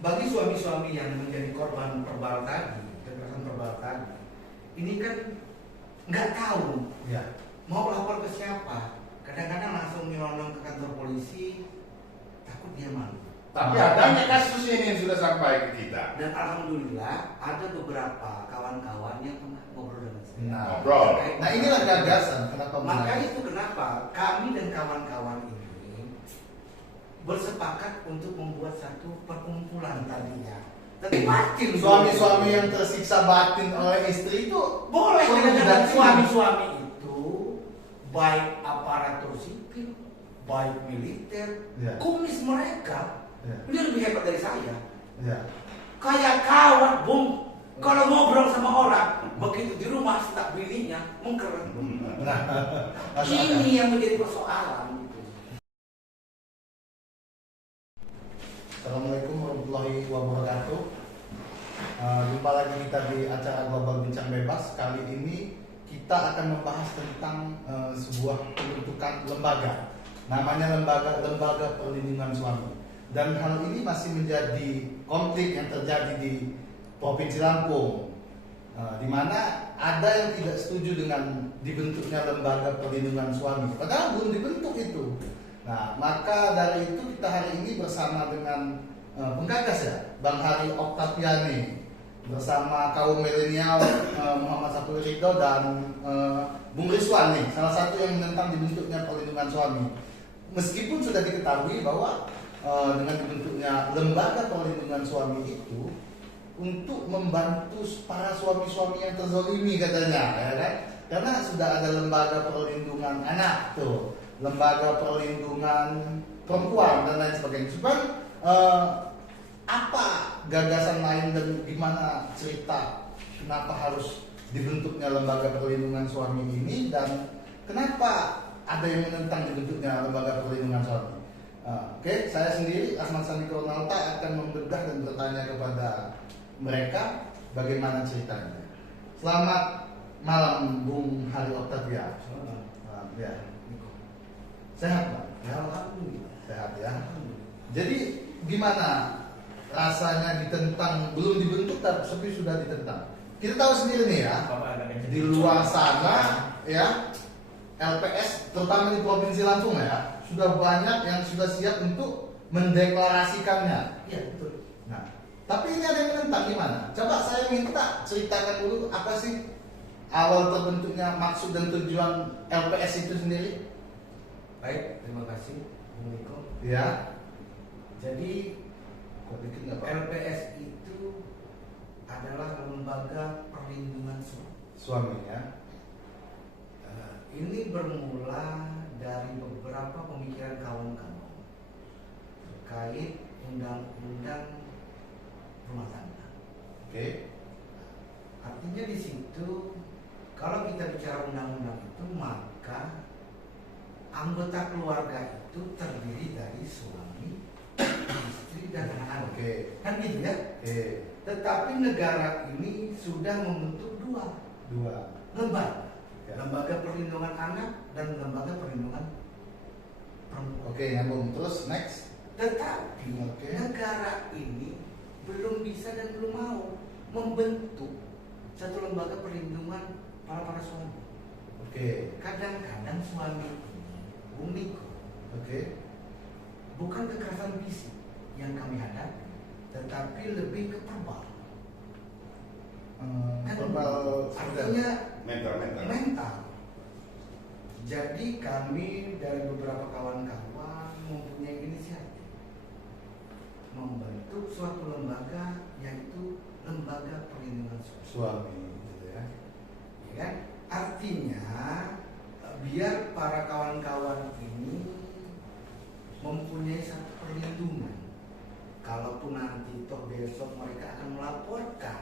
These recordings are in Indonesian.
bagi suami-suami yang menjadi korban verbal tadi, kekerasan verbal tadi, ini kan nggak tahu Ya. mau lapor ke siapa. Kadang-kadang langsung nyelonong ke kantor polisi, takut dia malu. Tapi adanya kasus ini yang sudah sampai ke kita. Dan alhamdulillah ada beberapa kawan-kawan yang pernah ngobrol dengan saya. Ngobrol. Nah inilah gagasan kenapa Maka menarik. itu kenapa kami dan kawan-kawan ini bersepakat untuk membuat satu perkumpulan tadinya. Tapi batin Suami-suami yang tersiksa batin oleh istri itu boleh perlu kadang-kadang didampingi. suami-suami itu baik aparatur sipil, baik militer, Ya. kumis mereka Ya. dia lebih hebat dari saya. Ya. Kayak kawan, Bung. Kalau ngobrol sama orang, begitu di rumah tak bininya mengkeren. Nah, Ini yang menjadi persoalan. Assalamualaikum warahmatullahi wabarakatuh. Jumpa lagi kita di acara Global Bincang Bebas. Kali ini kita akan membahas tentang sebuah pembentukan lembaga. Namanya Lembaga Perlindungan Suami. Dan hal ini masih menjadi konflik yang terjadi di Provinsi Lampung, di mana ada yang tidak setuju dengan dibentuknya Lembaga Perlindungan Suami. Padahal belum dibentuk itu. Nah, maka dari itu kita hari ini bersama dengan penggagas ya, Bang Hari Oktaviani, bersama kaum milenial Muhammad Sapul Ridho dan Bung Rizwan nih, salah satu yang menentang dibentuknya perlindungan suami. Meskipun sudah diketahui bahwa dengan dibentuknya lembaga perlindungan suami itu untuk membantu para suami-suami yang terzolimi katanya, ya kan? Karena sudah ada lembaga perlindungan anak tuh, lembaga perlindungan perempuan dan lain sebagainya. Cuman apa gagasan lain dan gimana cerita kenapa harus dibentuknya lembaga perlindungan suami ini dan kenapa ada yang menentang dibentuknya lembaga perlindungan suami? Oke, saya sendiri Asman Sandi Kronalta akan membedah dan bertanya kepada mereka bagaimana ceritanya. Selamat malam Bung Hari Oktavia. Ya. Sehat Pak? Ya, alhamdulillah. Sehat ya. Jadi gimana rasanya ditentang, belum dibentuk tapi sudah ditentang? Kita tahu sendiri nih ya, di luar sana ya, LPS terutama di Provinsi Lampung ya, sudah banyak yang sudah siap untuk mendeklarasikannya. Iya, betul. Nah, tapi ini ada yang menentang gimana? Coba saya minta ceritakan dulu apa sih awal terbentuknya, maksud dan tujuan LPS itu sendiri. Baik, terima kasih, Bung Niko. Ya. Jadi Kok dikit nggak Pak? LPS itu adalah lembaga perlindungan suami. Suami ya. Ini bermula dari beberapa pemikiran kawan-kawan terkait undang-undang rumah tangga. Oke. Artinya di situ kalau kita bicara undang-undang itu maka anggota keluarga itu terdiri dari suami, istri dan anak-anak. Oke. Kan gitu ya. Oke. Tetapi negara ini sudah membentuk dua lembaga. Ya. Lembaga perlindungan anak dan lembaga perlindungan perempuan. Oke, nyambung. Terus next. Tetapi Oke. negara ini belum bisa dan belum mau membentuk satu lembaga perlindungan para suami. Oke. Kadang-kadang suami ini, Bung Niko, Oke. bukan kekerasan fisik yang kami hadapi, tetapi lebih ke verbal. Verbal Artinya Mental. mental. Jadi kami dari beberapa kawan-kawan mempunyai inisiatif membentuk suatu lembaga yaitu lembaga perlindungan suami. suami gitu ya. Ya kan? Artinya biar para kawan-kawan ini mempunyai satu perlindungan. Kalaupun nanti toh besok mereka akan melaporkan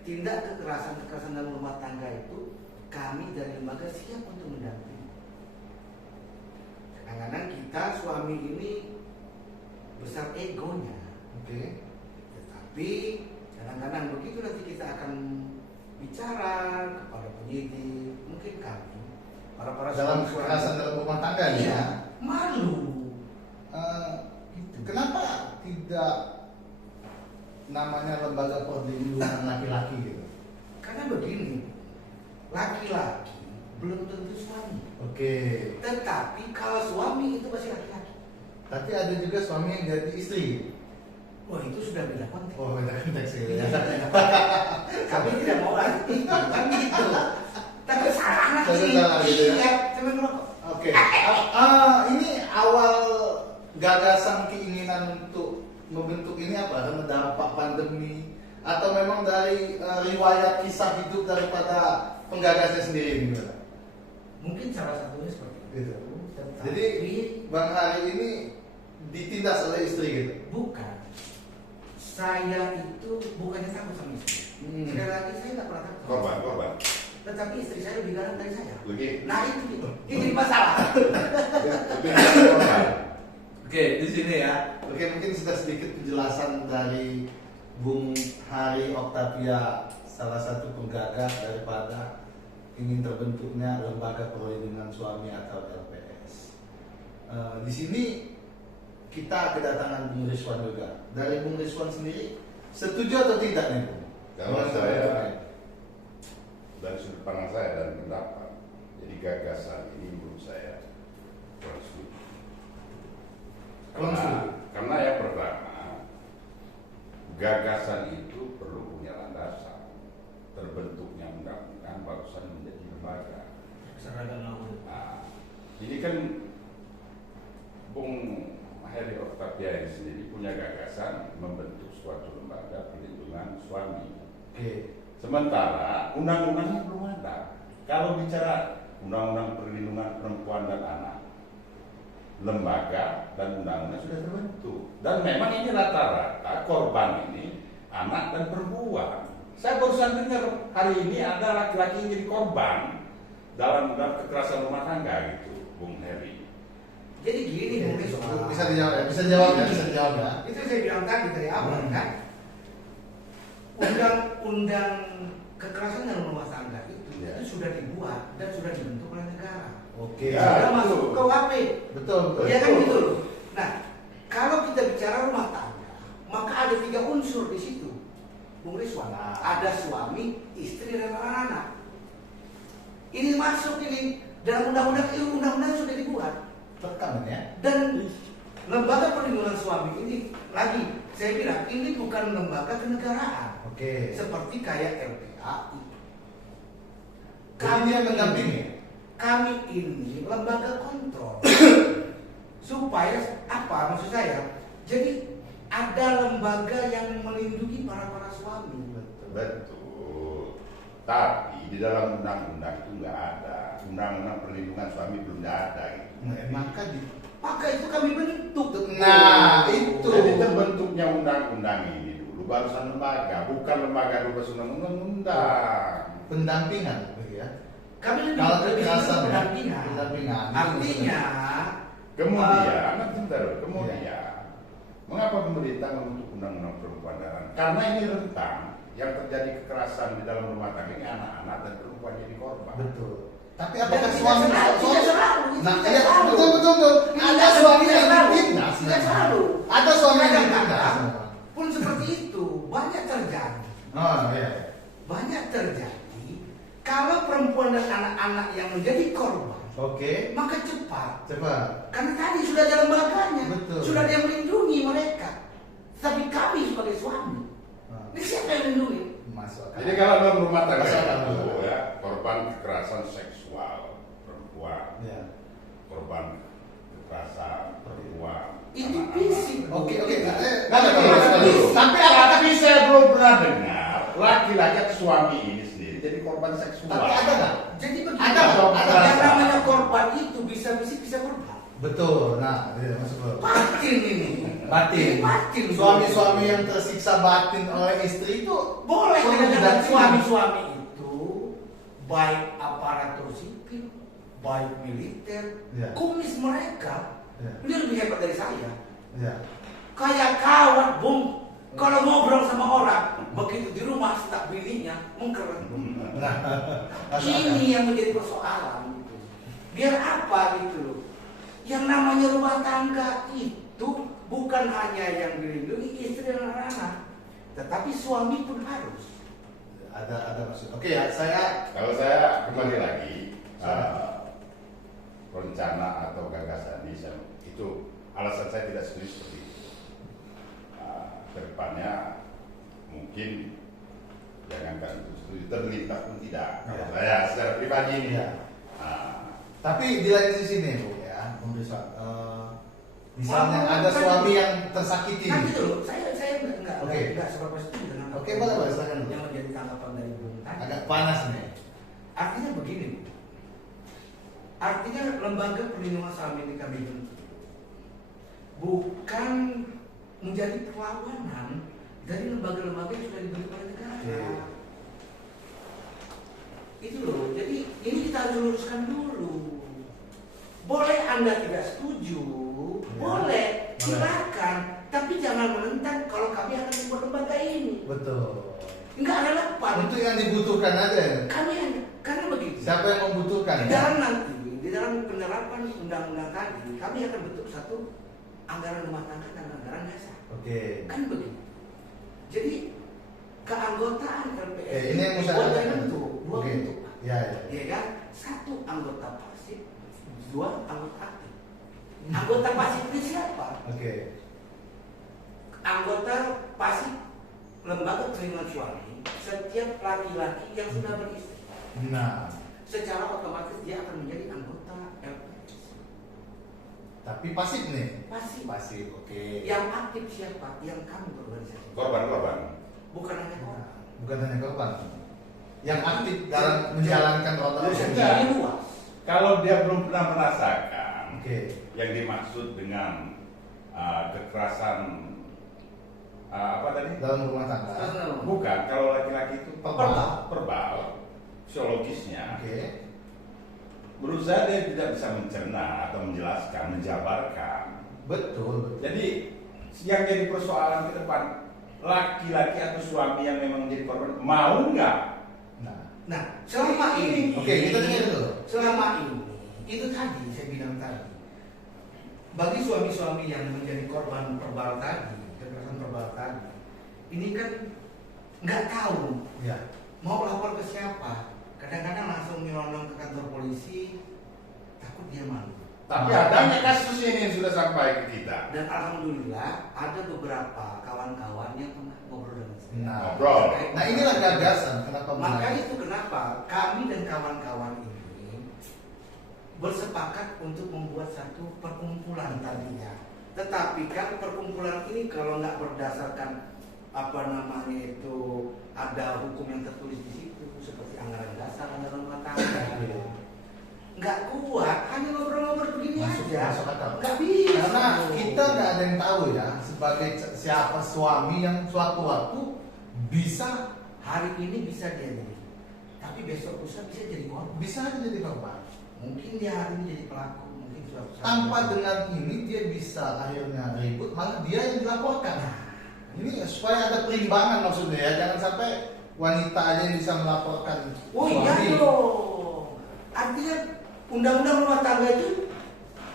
tindak kekerasan dalam rumah tangga itu, kami dari lembaga siap untuk mendampingi. Kadang-kadang kita suami ini besar egonya, Oke. tetapi kadang-kadang begitu nanti kita akan bicara kepada penyidik, mungkin kami para Dalam suami-suami kekerasan dalam rumah tangga nih iya, ya. malu. Eh, Gitu. Kenapa tidak lembaga perlindungan laki-laki gitu. Karena begini, laki-laki belum tentu suami. Oke. Tetapi kalau suami itu masih laki-laki. Tapi ada juga suami yang jadi istri. Wah, itu sudah beda konteks. Oh, beda konteks gitu ya. Kami tidak mau arti itu, kan gitu. Tapi salah Tapi nanti. salah gitu ya. Iya, cuma ngerokok. Oke. Ini awal gagasan keinginan untuk membentuk ini apa? Karena dampak pandemi atau memang dari riwayat kisah hidup daripada penggagasnya sendiri gitu? Mungkin salah satunya seperti Gitu. itu. Tetapi Jadi Bang Hari ini ditindas oleh istri gitu. bukan. Saya itu bukannya takut sama istri. Sekali lagi saya nggak pernah takut. Korban. Tetapi istri saya lebih galak dari saya. Lebih. Nah itu gitu. Ini masalah. Lebih korban. Oke, di sini ya. Oke, mungkin sudah sedikit penjelasan dari Bung Hari Oktavia, salah satu penggagas daripada ingin terbentuknya Lembaga Perlindungan Suami atau LPS. Di sini kita kedatangan Bung Rizwan juga. Dari Bung Rizwan sendiri, setuju atau tidak nih Bung? Kalau saya, dari sudut pandang saya dan pendapat, jadi gagasan ini menurut saya kurang setuju. Karena yang pertama, gagasan itu perlu punya landasan. Terbentuknya undang-undang barusan menjadi lembaga. Nah, ini kan Bung Heri Oktavia ini sendiri punya gagasan membentuk suatu lembaga perlindungan suami. Oke. Sementara undang-undangnya belum ada. Kalau bicara undang-undang perlindungan perempuan dan anak, lembaga dan undang-undang sudah terbentuk. Dan memang ini rata-rata korban ini anak dan perempuan. Saya barusan dengar hari ini ada laki-laki yang jadi korban dalam kekerasan rumah tangga gitu, Bung Heri. Jadi gini Bung Rizwan. Bisa dijawab ya, bisa dijawab ya. Itu saya bilang tadi dari awal kan. Undang-undang kekerasan dalam rumah tangga itu sudah dibuat dan sudah dibentuk oleh negara. Oke. Ya, Sudah masuk ke KUHP. Betul. Ya kan gitu loh. Nah, kalau kita bicara rumah tangga, maka ada 3 unsur di situ. Bung Rizwan, ada suami, istri dan anak-anak. Ini masuk ini dalam undang-undang sudah dibuat. Rekam ya. Dan lembaga perlindungan suami ini lagi saya bilang ini bukan lembaga kenegaraan. Oke. Seperti kayak LPAI. Kami yang mendampingi. Kami ini lembaga kontrol. Supaya apa maksud saya? Jadi ada lembaga yang melindungi para suami. Betul. Tapi di dalam undang-undang itu nggak ada. Undang-undang perlindungan suami belum ada gitu. Maka itu kami bentuk. Nah, itu. Jadi terbentuknya undang-undang ini dulu barusan lembaga, bukan lembaga dulu undang-undang. Pendampingan gitu ya. Kami Kalau lebih kekerasan ya? pendampingan. Pendampingan. Artinya Kemudian, mengapa pemerintah membentuk undang-undang perempuan dan anak? Karena ini rentan yang terjadi kekerasan di dalam rumah tangga ini anak-anak dan perempuan jadi korban. Betul. Tapi apakah tidak suami selalu. Nah, Tidak iya selalu. betul. Ada suami yang ditindas. Tidak selalu. Ada suami yang Kadang-kadang ditindas. pun seperti itu banyak terjadi. Oh iya. Banyak terjadi kalau perempuan dan anak-anak yang menjadi korban, Oke. maka cepat. Coba. Karena tadi sudah ada lembaganya, Betul. sudah ada yang melindungi mereka. Tapi kami sebagai suami, ini siapa yang melindungi? Masuk. Jadi kalau dalam rumah tangga Masalah. itu ya korban kekerasan seksual perempuan, Ya. korban kekerasan perempuan, Itu anak-anak. fisik. Oke. Tapi saya belum pernah dengar laki-laki atau suami ini sendiri jadi korban seksual. Tapi ada nggak? Jadi begini, Ada dong, ada. yang namanya korban itu bisa fisik bisa korban. Betul. Nah, iya, masuk ke Batin ini. batin. Ini batin. Suami-suami yang tersiksa batin oleh istri itu Boleh perlu kadang-kadang didampingi. suami-suami itu baik aparatur sipil, baik militer, Ya. kumis mereka, Ya. ini lebih hebat dari saya. Ya. Kayak kawat, Bung. Kalau ngobrol sama orang, begitu di rumah staf bininya mengkeret. Nah, masuk akal. Ini yang menjadi persoalan gitu. Biar apa gitu loh. Yang namanya rumah tangga itu bukan hanya yang dilindungi istri dan anak-anak. Tetapi suami pun harus. Ada maksud. Oke ya, Kalau saya kembali lagi rencana atau gagasan ini itu alasan saya tidak setuju seperti itu. Kedepannya mungkin jangankan untuk setuju terlintas pun tidak. Kalau saya secara pribadi ini. ya. Tapi di lain sisi nih Bu ya, Bung Rizwan, misalnya ada suami yang tersakiti. Nanti dulu, saya enggak Oke. seberapa setuju dengan Oke, boleh silakan dulu. yang menjadi tanggapan dari Bung tadi. Agak panas nih. Artinya begini, Bu. Artinya lembaga perlindungan salam ini kami bentuk bukan menjadi perlawanan dari lembaga-lembaga yang sudah dibentuk oleh negara. Itu loh, jadi ini kita harus luruskan dulu. Boleh Anda tidak setuju, boleh, silakan, tapi jangan menentang kalau kami akan membuat lembaga ini. Betul. Enggak ada lepas. Untuk yang dibutuhkan aja. Kami karena begitu. Siapa yang membutuhkan? Di dalam nanti, di dalam penerapan undang-undang tadi, kami akan bentuk satu anggaran rumah tangga dan anggaran dasar. Oke. Kan begitu. Jadi keanggotaan LPS Ini yang mau saya dua tanyakan. bentuk, dua Oke. bentuk. Ya. Ya kan? Satu anggota pasif, dua anggota aktif. Anggota pasif itu siapa? Oke. Anggota pasif lembaga perlindungan suami setiap laki-laki yang sudah beristri. Nah, Secara otomatis dia akan menjadi anggota LPS. tapi pasif nih. Pasif. Pasif. Oke. Yang aktif siapa? Yang kami berorganisasi. Korban. Bukan hanya korban. Bukan hanya korban. Yang aktif dalam menjalankan organisasi. Jadi luas. Kalau dia belum pernah merasakan Oke. yang dimaksud dengan kekerasan apa tadi? Dalam rumah tangga. Bukan, kalau laki-laki itu Verbal. verbal, psikologisnya. Oke. Menurut saya dia tidak bisa mencerna atau menjelaskan, menjabarkan. Betul. Jadi yang jadi persoalan ke depan, laki-laki atau suami yang memang menjadi korban mau nggak? Nah, selama ini, Oke, kita dengar dulu. Selama ini, itu tadi saya bilang tadi, bagi suami-suami yang menjadi korban verbal tadi, kekerasan verbal tadi, ini kan nggak tahu Ya. mau lapor ke siapa. Kadang-kadang langsung nyelonong ke kantor polisi, takut dia malu. Tapi adanya kasus ini yang sudah sampai ke kita. Dan alhamdulillah ada beberapa kawan-kawan yang pernah ngobrol dengan saya. Ngobrol. Nah, inilah gagasan kenapa Maka menarik. itu kenapa kami dan kawan-kawan ini bersepakat untuk membuat satu perkumpulan tadinya. Tetapi kan perkumpulan ini kalau nggak berdasarkan apa namanya itu ada hukum yang tertulis di situ seperti anggaran dasar, anggaran rumah tangga, nggak kuat hanya ngobrol-ngobrol begini aja. Masuk akal. Nggak bisa. Karena kita nggak ada yang tahu ya sebagai siapa suami yang suatu waktu bisa Hari ini bisa dia jadi, tapi besok lusa bisa jadi korban. bisa aja jadi korban. Mungkin dia hari ini jadi pelaku, mungkin suatu saat Tanpa jadi- dengan ini dia bisa akhirnya ribut, malah dia yang dilaporkan. Ini supaya ada perimbangan maksudnya ya, jangan sampai wanita aja yang bisa melaporkan Oh iya dong. Artinya undang-undang rumah tangga itu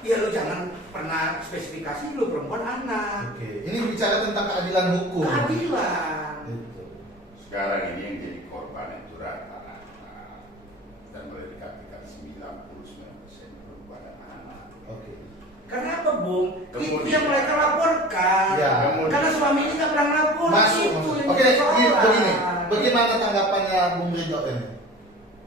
ya lo jangan pernah spesifikasi lo perempuan anak. Oke, ini bicara tentang keadilan hukum. Keadilan. Gitu. Sekarang ini yang jadi korban itu rata-rata dan boleh dikatakan 99% perempuan dan anak. Oke. Kenapa Bung? Itu Kemudian- yang mereka laporkan. Ya. Karena suami ini nggak pernah lapor. Masuk. Itu yang Oke, jadi soal. begini. Bagaimana tanggapannya Bung Ridho ini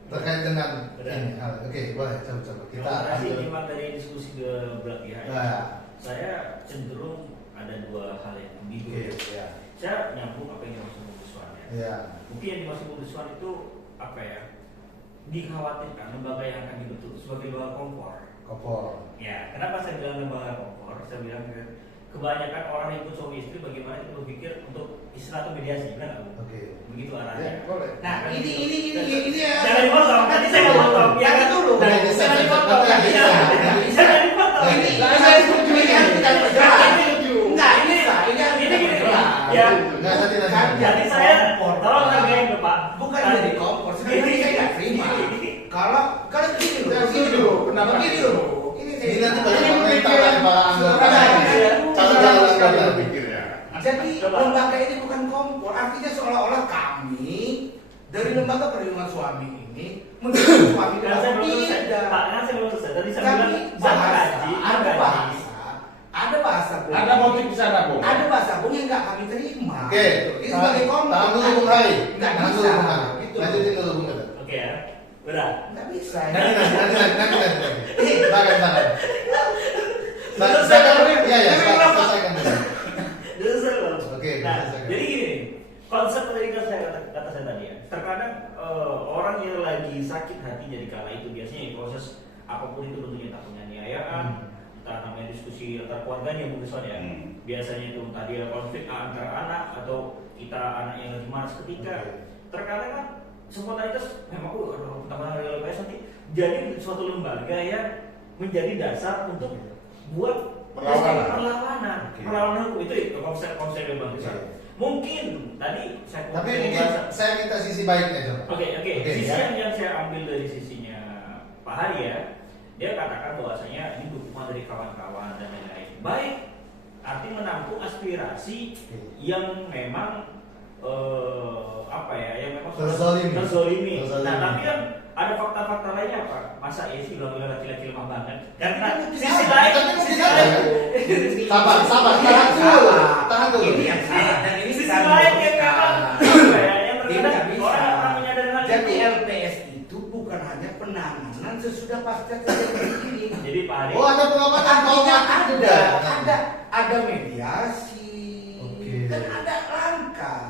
terkait dengan Benar. ini? Oke, boleh coba kita. Terima kasih ambil. nyimak dari diskusi ke belah pihak. Nah. Saya cenderung ada dua hal yang ambigu. Oke, ya. Saya nyambung apa yang dimaksud Bung Rizwan ya. Ya. Mungkin yang dimaksud Bung Rizwan itu apa ya? Dikhawatirkan lembaga yang akan dibentuk sebagai lembaga kompor. Kopor. Ya, kenapa saya bilang lembaga kompor? Saya bilang kebanyakan orang yang ikut suami istri bagaimana itu berpikir untuk istilah atau mediasi, benar nggak Bu? Oke. Begitu Ya, arahnya. boleh. Nah ini ya. Jangan dipotong. Tadi saya nggak potong. Ya kan dulu. Dari desa Jangan sampai dipotong. kota, desa. Jangan dipotong. Ini saya setuju ini harus kita perjelas. Enggak ini harus Ini kita gini. perjelas. Ya. Nggak, nanti. Jadi saya tolong hargain tuh Pak. Bukan jadi kompor. Sebenarnya saya nggak terima. Kalau begini loh. Saya setuju. Kenapa? Begini loh. Ini Ini nanti saya banyak komentar dari para anggota. Iya. Calon-calon anggota. Pikirnya. Jadi Jadi Coba. lembaga ini bukan kompor, artinya seolah-olah kami dari lembaga perlindungan suami ini menjadi suami Kan saya belum selesai. tidak. Pak, kan saya belum selesai. Tadi saya Kami bilang saya mengkaji, ada bahasa, Ada motif di sana, Bung. ada bahasa Bung yang nggak kami terima. Oke, Ini sebagai kompor. tahan dulu Bung Hari. Nggak Tahan bisa. dulu Bung Hari. Gitu. Lanjutin dulu Bung Hari. Oke ya. Berat. Nggak bisa. Nanti. Silakan. Selesai. Iya, selesaikan dulu. Selesai belum? Oke, Nah, selesai. jadi gini, konsep tadi kan kata saya tadi ya. Terkadang orang yang lagi sakit hati jadi kala itu biasanya proses apapun itu bentuknya, entah penganiayaan, entah namanya diskusi antar keluarganya mungkin ya. Biasanya itu entah dia konflik antara anak atau kita anak yang lagi marah seketika. Terkadang kan spontanitas memang pertama kali LPS nanti jadi suatu lembaga yang menjadi dasar untuk buat perlawanan hukum itu konsep yang bagus. Mungkin tadi saya Tapi mungkin saya minta sisi baiknya coba. Oke. Sisi ya. yang saya ambil dari sisinya Pak Hari ya, dia katakan bahwasanya ini dukungan dari kawan-kawan dan lain-lain. Baik, arti menampung aspirasi yang memang yang memang terzolimi. Nah, tapi kan ada fakta-fakta lainnya Pak. Masa ya sih bilang laki-laki lemah banget? Karena sisi lain. Sabar, tahan dulu. Ini yang salah dan ini Sisi kita lain yang luruskan. memang yang Ini nggak terkadang bisa. orang menyadari hal Jadi itu. LPS itu bukan hanya penanganan sesudah pasca kejadian ini. Jadi Pak Hari. Oh, ada pengamatan Artinya juga. ada mediasi, Oke. kan ada langkah.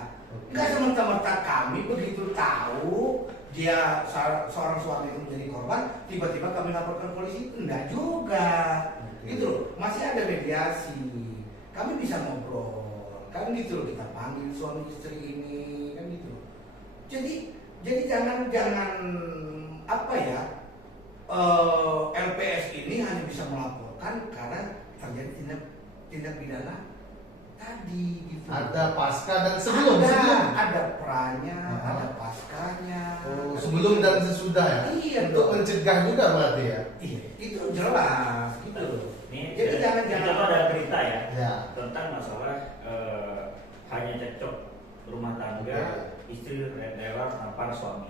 Nggak semata-mata kami begitu tahu dia seorang suami itu menjadi korban, tiba-tiba kami laporkan polisi, enggak juga. Gitu loh, masih ada mediasi. Kami bisa ngobrol, kan gitu loh, kita panggil suami istri ini, kan gitu loh. Jadi jangan apa ya, LPS ini hanya bisa melaporkan karena terjadi tindak pidana tadi gitu. Ada pasca dan sebelum. Ada pranya, ada paskanya. Oh, sebelum dan sesudah ya. Iya, Untuk betul. mencegah juga berarti ya. Iya, itu jelas gitu loh. Ini Jadi jangan contoh ada berita ya, Ya. tentang masalah hanya cekcok rumah tangga, istri rela tampar suami.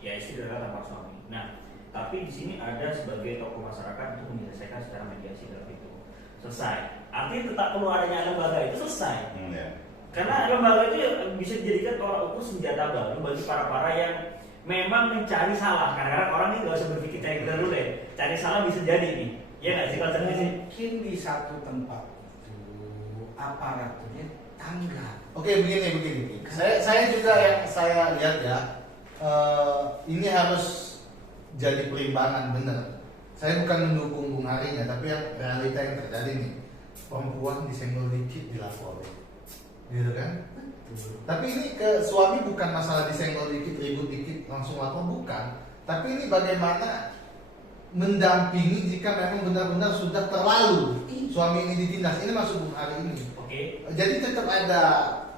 Ya istri rela tampar suami. Nah, tapi di sini ada sebagai tokoh masyarakat untuk menyelesaikan secara mediasi dalam itu. Selesai. Artinya tetap perlu adanya lembaga itu selesai. Karena lembaga itu ya bisa dijadikan tolak ukur senjata baru bagi para yang memang mencari salah. Kadang-kadang orang ini nggak usah berpikir cari benar dulu deh. Cari salah bisa jadi nih. Ya nggak sih konsepnya sih? Mungkin di satu tempat itu aparaturnya tanggap. Oke, begini. Saya juga yang saya lihat ya, ini harus jadi perimbangan benar. Saya bukan mendukung Bung Harinya, tapi yang realita yang terjadi nih, perempuan disenggol dikit dilaporin, gitu kan? Tapi ini ke suami bukan masalah disenggol dikit, ribut dikit, langsung lapor, bukan. Tapi ini bagaimana mendampingi jika memang benar-benar sudah terlalu suami ini ditindas. Ini maksud Bung Hari ini. Oke. Jadi tetap ada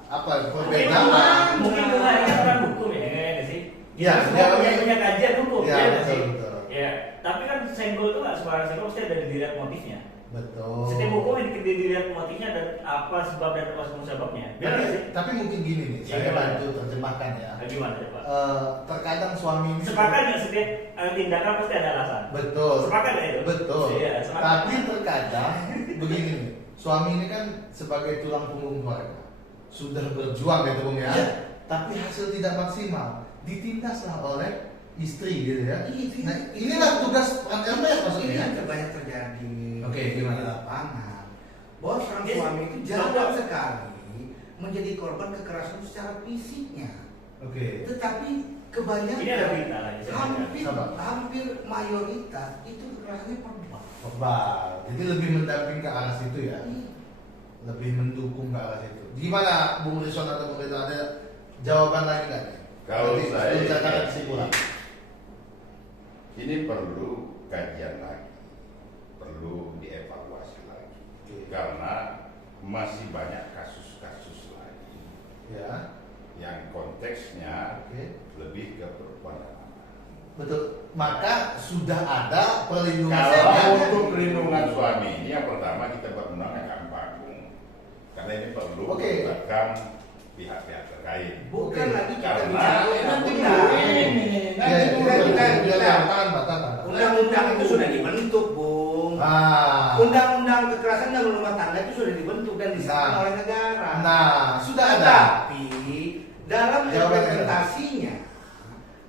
perbedaan. Mungkin Bung Hari kan orang hukum ya, nggak sih? Iya, dia punya kajian hukum, Iya, ya nggak betul, sih? betul. Ya, tapi kan senggol itu nggak sembarang senggol, mesti ada dilihat motifnya. Betul. Setiap hukum yang dilihat motifnya dan apa sebab dan apa sebabnya. Benar nggak sih? Tapi mungkin gini nih, Ya, saya gimana? bantu terjemahkan ya. Gimana coba? Terkadang suami ini Sepakat nggak setiap tindakan pasti ada alasan. betul. Sepakat nggak itu? Betul. Iya, sepakat. Tapi terkadang begini nih, suami ini kan sebagai tulang punggung keluarga sudah berjuang gitu Bung ya. Iya. Tapi hasil tidak maksimal, ditindaslah oleh istri gitu ya. Iya, Nah, inilah tugas peran LPS Ini maksudnya. yang banyak terjadi Oke, di gimana? lapangan. Bahwa seorang Yes. suami itu jarang sekali menjadi korban kekerasan secara fisiknya. Oke. Tetapi kebanyakan Ini ada berita lagi. saya baca. hampir mayoritas itu kekerasannya verbal. Verbal. Jadi lebih mendamping ke arah situ ya. Lebih mendukung ke arah situ. Gimana Bung Rison atau Bung Rito, ada jawaban lagi nggak nih? Kalau Nanti saya sebelum katakan kesimpulan. ini perlu kajian lagi, perlu dievaluasi lagi, karena masih banyak kasus-kasus lagi Ya. yang konteksnya Oke. lebih ke perempuan dan anak. Betul. Maka sudah ada perlindungan Kalau suami. untuk perlindungan suami ini yang pertama kita berundang Mahkamah Agung. Kan karena ini perlu Oke. melibatkan pihak-pihak terkait. Bukan Oke. lagi kita Karena bicara nanti undang-undang. Undang-undang itu sudah dibentuk, Bung. Undang-undang kekerasan dalam rumah tangga itu sudah dibentuk dan disahkan oleh negara. Nah, sudah ada. Tapi dalam implementasinya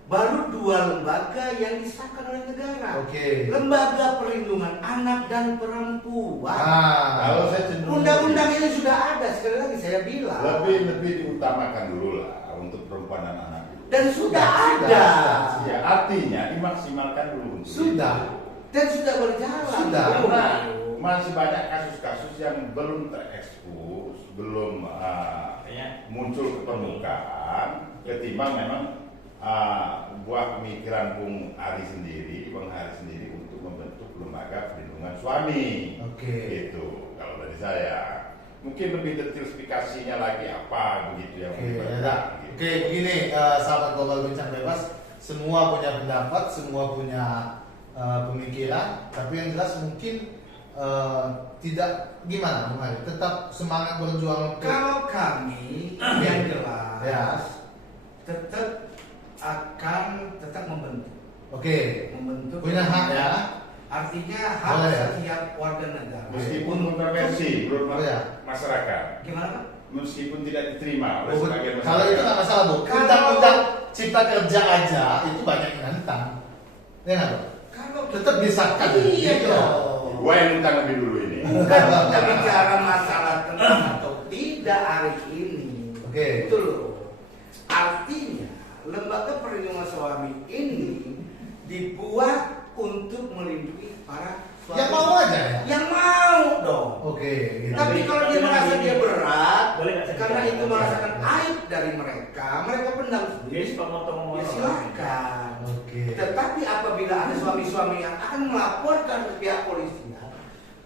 baru 2 lembaga yang disahkan oleh negara. Oke. Lembaga Perlindungan Anak dan Perempuan. Kalau saya cenderung Undang-undang ini sudah ada, sekali lagi saya bilang. lebih diutamakan dulu lah untuk perempuan dan anak itu. Dan sudah ada. Ya, artinya dimaksimalkan dulu. untuk Sudah. itu. Dan sudah berjalan. Sudah. Karena masih banyak kasus-kasus yang belum terekspos, belum muncul ke permukaan, ketimbang memang buah pemikiran Bung Ari sendiri, Bang Ari sendiri untuk membentuk lembaga perlindungan suami. Oke. Gitu. Kalau dari saya, mungkin lebih detailspikasinya lagi apa begitu yang Oke, melibatkan, ya. gitu. Oke, begini sahabat Global Bincang Bebas, semua punya pendapat, semua punya pemikiran, tapi yang jelas mungkin tidak gimana, Bung Ari? Tetap semangat berjuang. Kalau kami yang jelas Ya. tetap membentuk. Oke. Membentuk. Punya hak ya. Artinya hak Boleh ya? setiap warga negara. Meskipun kontroversi menurut Oh, ya. masyarakat, Gimana Pak? meskipun tidak diterima oleh Oh, sebagian masyarakat. kalau itu nggak masalah, Bu. Kalau- Undang-undang Cipta Kerja aja itu banyak yang nentang. Ya nggak, Bu? Kalau Tetap disahkan. Iya Gitu. dong. Gua yang tentang lebih dulu ini. Bukan kita bicara masalah tentang atau tidak hari ini. Oke. Itu loh. Artinya lembaga perlindungan suami ini dibuat untuk melindungi para suami. Yang mau aja ya. Yang mau dong. Oke. Gitu. Tapi kalau dia merasa dia berat, Boleh nggak saya karena bicara? itu merasakan aib dari mereka pendam sendiri. Jadi sepotong Ya silakan. Oke. Tetapi apabila ada suami-suami yang akan melaporkan ke pihak polisian,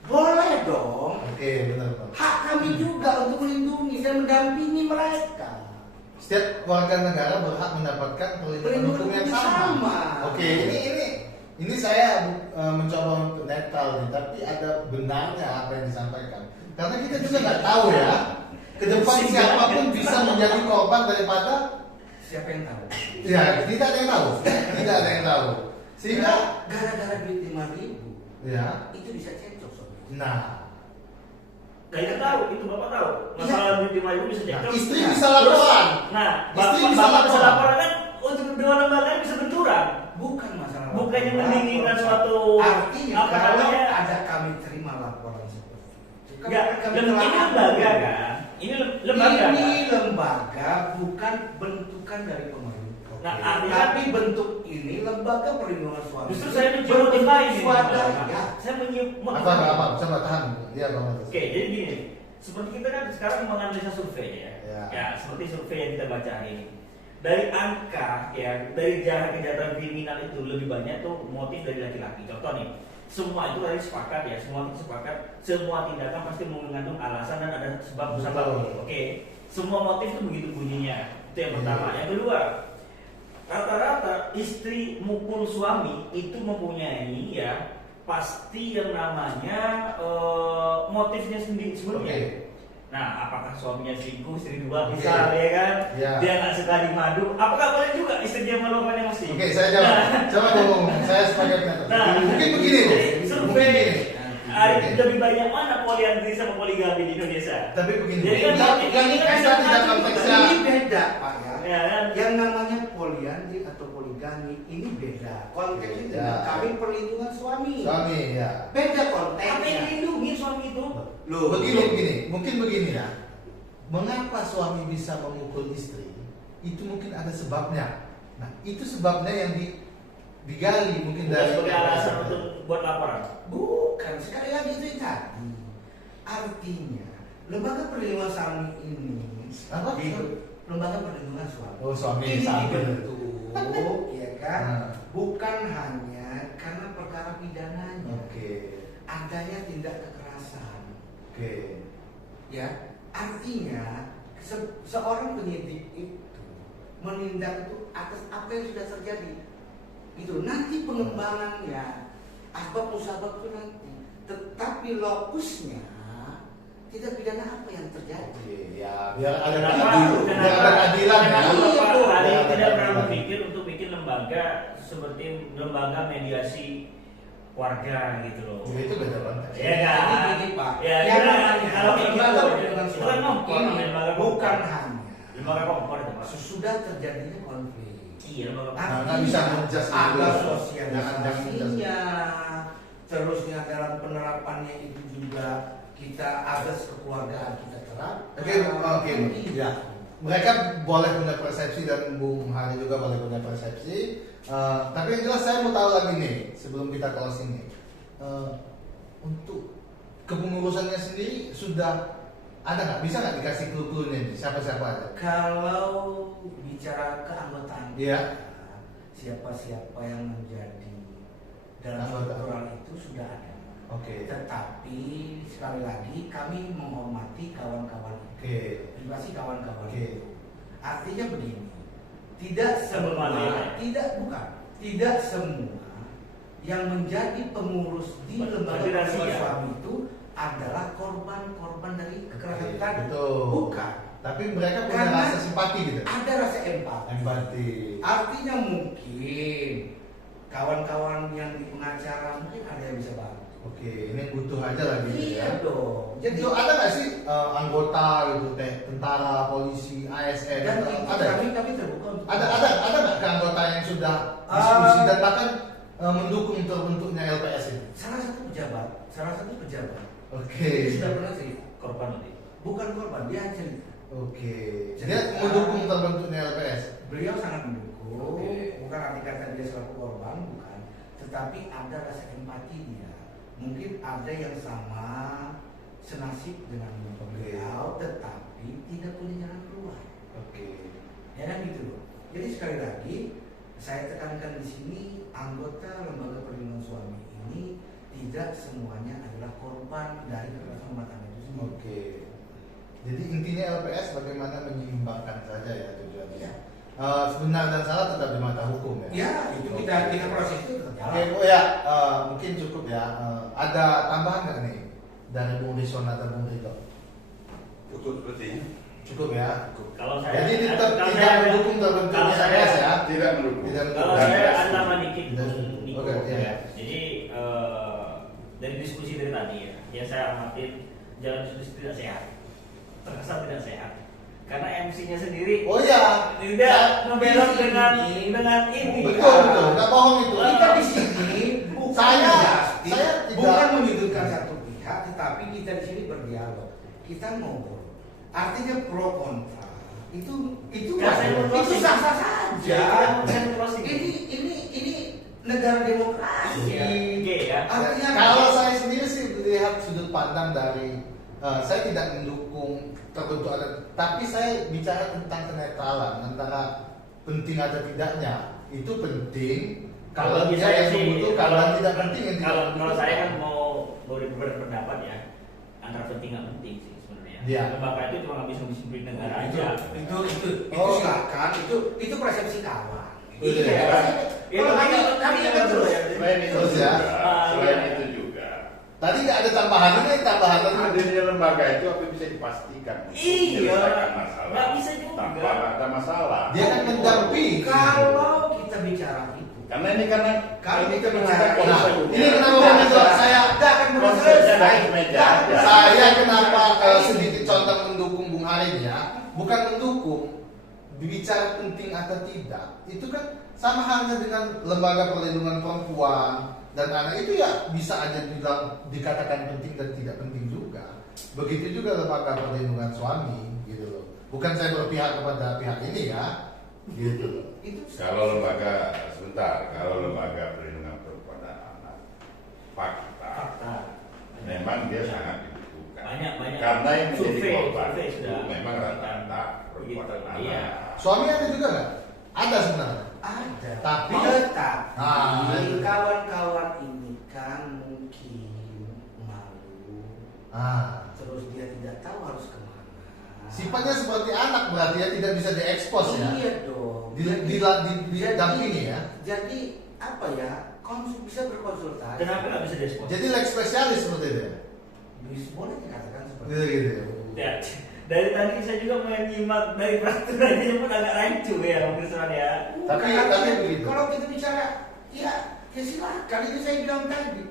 boleh dong. Oke, benar, Pak. Hak kami juga untuk melindungi dan mendampingi mereka. Setiap warga negara berhak mendapatkan perlindungan hukum yang sama. Oke, ini saya mencoba untuk netral nih, tapi ada benarnya apa yang disampaikan. Karena kita juga nggak tahu ya, ke depan siapapun bisa menjadi korban daripada Siapa yang tahu? ya tidak ada yang tahu, tidak ada yang tahu. Sehingga Gara-gara duit 5.000 ya, itu bisa cecok sobat. nah, Kita tahu, itu Bapak tahu. Masalah duit 5.000 bisa nah, cekcok. istri bisa laporan. Nah, Istri Bapak bisa bisa laporan. laporan kan untuk dua lembaga bisa benturan. Bukan masalah. Bukannya laporan. meninggikan suatu Artinya apa kalau namanya? ada kami terima laporan seperti itu. Enggak, kami ini telah lembaga akui. kan? Ini lembaga. Ini kan? lembaga bukan bentukan dari pemerintah. Nah, artinya- tapi bentuk ini lembaga perlindungan suami. Justru saya mencium motif lain ini. Swadaya. Saya menyium motif Apa lain. apa? Coba tahan. Iya, Bang. Oke, jadi gini, seperti kita kan sekarang menganalisa survei ya. Ya. Ya, seperti survei yang kita baca hari ini. Dari angka ya, dari kejahatan kriminal itu lebih banyak tuh motif dari laki-laki. Contoh nih, semua itu tadi sepakat ya, semua tindakan pasti mengandung alasan dan ada sebab musabab. Betul. Oke, semua motif itu begitu bunyinya. Itu yang pertama. Iya. Yang kedua, rata-rata istri mukul suami itu mempunyai ya pasti yang namanya motifnya sendiri sebelumnya. Oke. Nah, apakah suaminya selingkuh, istri dua, Oke. misal ya kan? Ya. Dia nggak suka di madu, apakah boleh juga istri dia melakukan emosi? Oke, saya jawab. Coba ngomong. Saya sebagai penonton. Nah, Mungkin begini, Bu. jadi Mungkin survei begini. hari Oke. lebih banyak mana poliandri sama poligami di Indonesia? Tapi begini. Jadi kan yang ini kita kan tidak satu- konteksnya. Ini beda Pak ya. Ya kan? Yang namanya poliandri atau poligami ini beda. Konteksnya Ya. dengan kami perlindungan suami. Suami ya. Beda Apa yang konteksnya. dilindungi suami itu? Loh, Begini. Mungkin begini ya. Mengapa suami bisa memukul istri? Itu mungkin ada sebabnya. Nah, itu sebabnya yang digali mungkin Bukan dari sebagai alasan untuk buat laporan. Bukan, sekali lagi itu tadi. Artinya, lembaga perlindungan suami ini Apa? lembaga perlindungan suami. Oh, suami Ini sambil. dibentuk, ya kan? Nah. Bukan hanya karena perkara pidananya. Oke. Adanya tindak kekerasan. Oke. Ya, artinya seorang penyidik itu menindak itu atas apa yang sudah terjadi. Itu nanti pengembangannya asbab musabab itu nanti, tetapi lokusnya tidak pidana apa yang terjadi? Ya, biar ada Kenapa keadilan ya. Kenapa hari Biar ini ada tidak pernah keadilan. berpikir untuk bikin lembaga seperti lembaga mediasi warga gitu loh? Ya, itu beda konteks. Ya kan? Ini, Pak. Ya, Yang karena namanya kalau kayak lembaga gitu, perlindungan itu kan suami kompor, ini lembaga bukan kompor. hanya Lembaga kompor itu Pak. sudah terjadinya konflik. Iya, lembaga Nah, kompor. nggak bisa ngejudge ada dulu. Jangan sosialisasinya, terusnya dalam penerapannya itu juga kita azas kekeluargaan kita terapkan. Oke, ya. Mereka boleh punya persepsi dan Bung Hari juga boleh punya persepsi. Tapi yang jelas saya mau tahu lagi nih sebelum kita closing nih. Untuk kepengurusannya sendiri sudah ada nggak? Bisa nggak dikasih clue-cluenya nih? Siapa-siapa aja? Kalau bicara keanggotaan, Iya. siapa-siapa yang menjadi dalam Anggota. struktural itu sudah ada. Oke. Tetapi sekali lagi kami menghormati kawan-kawan itu. Oke. Privasi kawan-kawan Oke. itu. Artinya begini, tidak Sebelum ada ya? tidak semua yang menjadi pengurus di lembaga Federasi perlindungan ya? suami itu adalah korban dari kekerasan Oke, tadi. betul. Bukan. Tapi mereka punya Karena rasa simpati gitu. Ada rasa empati. Empati. Artinya mungkin kawan-kawan yang di pengacara mungkin ada yang bisa bantu. Oke, ini butuh aja lagi gitu ya. Iya dong. Jadi itu ada nggak sih anggota gitu, tentara, polisi, ASN? Dan gitu? itu Ada. kami terbuka untuk Ada nggak ke anggota yang sudah diskusi dan bahkan mendukung terbentuknya LPS ini? salah satu pejabat Oke. dia sudah pernah cerita. Korban nanti. Bukan korban, dia cerita. Oke. Jadi, Dia mendukung terbentuknya LPS. Beliau sangat mendukung. Oke. Bukan arti kata dia selaku korban, bukan. Tetapi ada rasa empati dia. Mungkin ada yang sama senasib dengan beliau, tetapi tidak punya jalan keluar. Oke. Ya kan gitu loh. Jadi sekali lagi saya tekankan di sini anggota lembaga perlindungan suami ini tidak semuanya adalah korban dari kekerasan rumah tangga itu sendiri. Oke. Jadi intinya LPS bagaimana menyeimbangkan saja ya tujuannya. Ya. Benar dan salah tetap di mata hukum ya. Ya, itu kita proses itu tetap Oke, jalan. Bu ya, mungkin cukup ya. Ada tambahan nggak nih dari Bung Rison atau Bung Rito? Cukup sepertinya. Cukup ya. Kalau saya Jadi tetap kalau tidak saya- mendukung terbentuknya kalau saya- LPS ya. Tidak mendukung. Tidak Kalau mendukung. saya Dan- ada nama dikit Dan- Bung Niko, Oke, iya. ya. Jadi dari diskusi dari tadi ya, yang saya amatin jalan diskusi tidak sehat, terkesan tidak sehat, karena MC-nya sendiri Oh iya. tidak membelot Di dengan sini. ini. Betul, nggak bohong itu. Kita di sini bukan Saya menjustis, tidak- bukan menyudutkan satu pihak, tetapi kita di sini berdialog. Kita ngobrol. Artinya pro kontra. Itu Nggak, saya mau closing. sah-sah saja. Saya mau closing. Ini negara demokrasi. Iya, oke ya. Artinya Kalau saya sendiri sih melihat sudut pandang dari saya tidak mendukung terbentuk ada, tapi saya bicara tentang kenetralan antara penting atau tidaknya. Itu penting kalau bagi dia saya yang sih, membutuhkan dan tidak penting yang tidak kalau membutuhkan. saya kan mau berpendapat ya, antara penting nggak penting sih sebenarnya. Iya. Lembaga itu cuma nggak bisa disiplin negara itu aja. itu silakan, itu persepsi kawan. Iya. Itu Kalau kan kami kan terus ya. Selain itu Terus ya. juga, selain Iya. itu juga, Tadi nggak ada tambahan ini tambahan tadi. hadirnya lembaga itu apa bisa dipastikan untuk Iya. menyelesaikan masalah Nggak bisa juga. tanpa ada masalah. Dia kan mendampingi. Kalau kita bicara itu, Karena ini karena Kalau ini kita kan bicara menghadap Nah, konsep ini kenapa Bung Rito? Saya tidak akan konsepnya selesai. naik meja aja. Saya kenapa sedikit contoh mendukung Bung Harim ya, bukan mendukung, bicara penting atau tidak, itu kan sama halnya dengan lembaga perlindungan perempuan dan anak itu ya bisa aja bilang dikatakan penting dan tidak penting juga. Begitu juga lembaga perlindungan suami gitu loh. Bukan saya berpihak kepada pihak ini ya, gitu loh. Itu Kalau lembaga kalau lembaga perlindungan perempuan dan anak, fakta, Fakta. memang dia sangat dibutuhkan. Banyak. Karena yang menjadi Survei korban sudah itu memang rata-rata perempuan dan Begitu, iya. anak. Suami ada juga nggak? Ada sebenarnya. ada. Tapi- Tetapi kawan-kawan ini kan mungkin malu, terus dia tidak tahu harus kemana. Sifatnya seperti anak berarti ya tidak bisa diekspos ya. Iya dong. Didampingi ya. Jadi apa ya? Bisa berkonsultasi. Kenapa nggak bisa diekspos? Jadi leg spesialis seperti itu ya? boleh dikatakan seperti Gitu itu. gitu. Ya, dari tadi saya juga menyimak dari peraturannya pun agak rancu ya mungkin soalnya ya. Tapi begitu. Kalau kita bicara ya silakan, itu saya bilang tadi,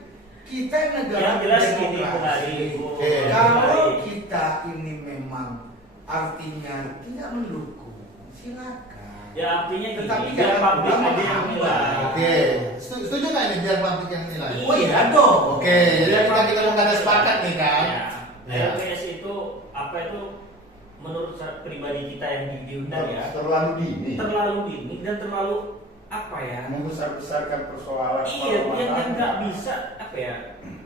kita negara Yang jelas gini demokrasi. Bung Ari, Bung Kalau Ari. kita ini memang artinya tidak mendukung, silakan. Ya artinya gini, Tetapi biar jangan publik pernah aja yang menghambat. menilai. Oke, setuju nggak ini biar publik yang nilai? Oh iya dong. Oke, jadi kita mau ada sepakat nih kan? Ya, LPS itu apa itu menurut pribadi kita yang diundang ya Terlalu dini. terlalu dini dan terlalu apa ya? Membesar-besarkan persoalan. Iya, yang nggak bisa apa ya?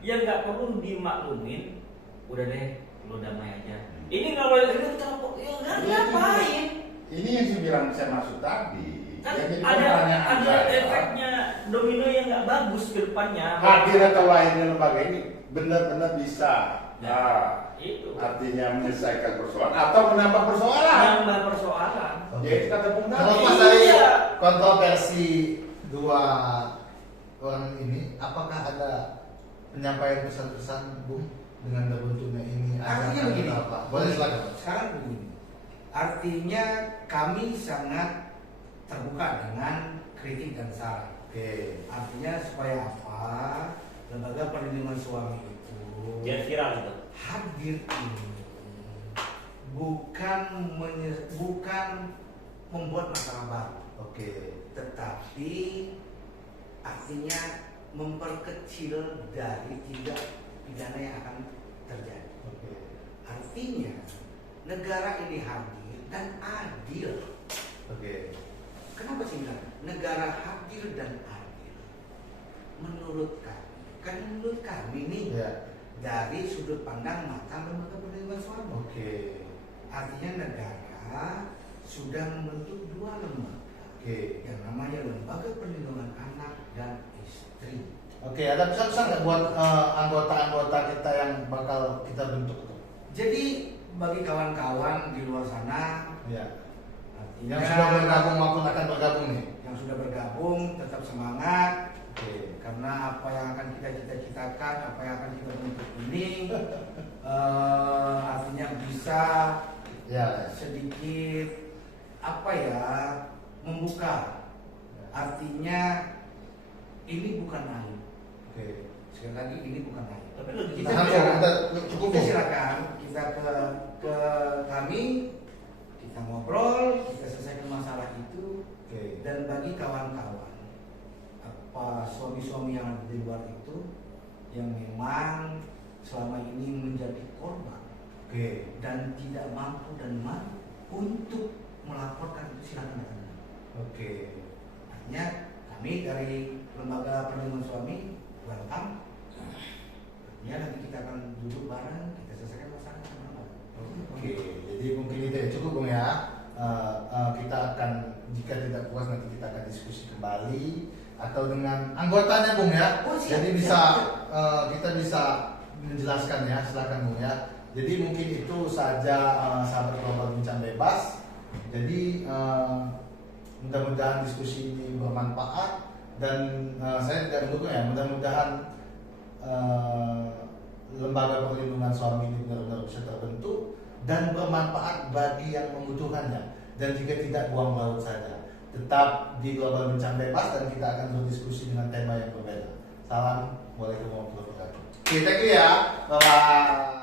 Yang nggak perlu dimaklumin, udah deh, lo damai aja. Ini kalau itu terlalu, ya nggak ngapain? Ini yang saya bilang saya maksud tadi. Kan Yang jadi ada pertanyaan saya, efeknya domino yang nggak bagus ke depannya. hadir atau lahirnya lembaga ini benar-benar bisa Itu artinya menyelesaikan persoalan atau menambah persoalan. nambah persoalan. Ya itu kata Bung Kalau Nadi. pas dari Iya. kontroversi dua orang ini, apakah ada penyampaian pesan-pesan Bung dengan terbentuknya ini? Artinya Ada begini. apa? Boleh silakan. Sekarang begini. Artinya kami sangat terbuka dengan kritik dan saran. Oke. Artinya supaya apa? Lembaga perlindungan suami itu Biar viral itu. hadir ini bukan membuat masalah baru, Oke. tetapi artinya memperkecil dari tindak pidana yang akan terjadi. Oke. Artinya negara ini hadir dan adil. Oke. Kenapa sih bilang negara hadir dan adil? Menurut kami nih, Ya. dari sudut pandang mata lembaga perlindungan suami. Oke. Artinya negara sudah membentuk dua lembaga, Oke. yang namanya Lembaga Perlindungan Anak dan Istri. Oke, ada pesan-pesan nggak buat anggota-anggota kita yang bakal kita bentuk tuh? Jadi bagi kawan-kawan di luar sana, Ya. artinya Yang sudah bergabung maupun akan bergabung nih. yang sudah bergabung tetap semangat, Oke. karena apa yang akan kita cita-citakan, apa yang akan kita bentuk ini artinya bisa Ya. sedikit apa ya, membuka. Artinya ini bukan aib. Oke. Sekali lagi ini bukan aib. Tapi lo Kita Tahan, bicara- kita cukup, kita Bu. silakan kita ke kami, kita ngobrol, kita selesaikan masalah itu. Oke. Dan bagi kawan-kawan apa suami-suami yang ada di luar itu yang memang selama ini menjadi korban Oke. dan tidak mampu dan malu untuk melaporkan, itu silakan datang. Oke. Artinya kami dari Lembaga Perlindungan Suami welcome. Artinya nanti kita akan duduk bareng, kita selesaikan masalah sama-sama. Oke. Jadi mungkin itu ya cukup Bung ya. Kita akan, jika tidak puas nanti kita akan diskusi kembali atau dengan anggotanya Bung ya. Oh, siap, Jadi siap, bisa siap. kita bisa menjelaskan ya, silakan Bung ya. Jadi mungkin itu saja sahabat global bincang bebas. Jadi mudah-mudahan diskusi ini bermanfaat dan saya tidak mendukung ya. Mudah-mudahan lembaga perlindungan suami ini benar-benar bisa terbentuk dan bermanfaat bagi yang membutuhkannya, dan jika tidak buang laut saja. Tetap di global bincang bebas dan kita akan berdiskusi dengan tema yang berbeda. Salam, Waalaikumsalam warahmatullahi wabarakatuh. Oke, thank you ya. Bye.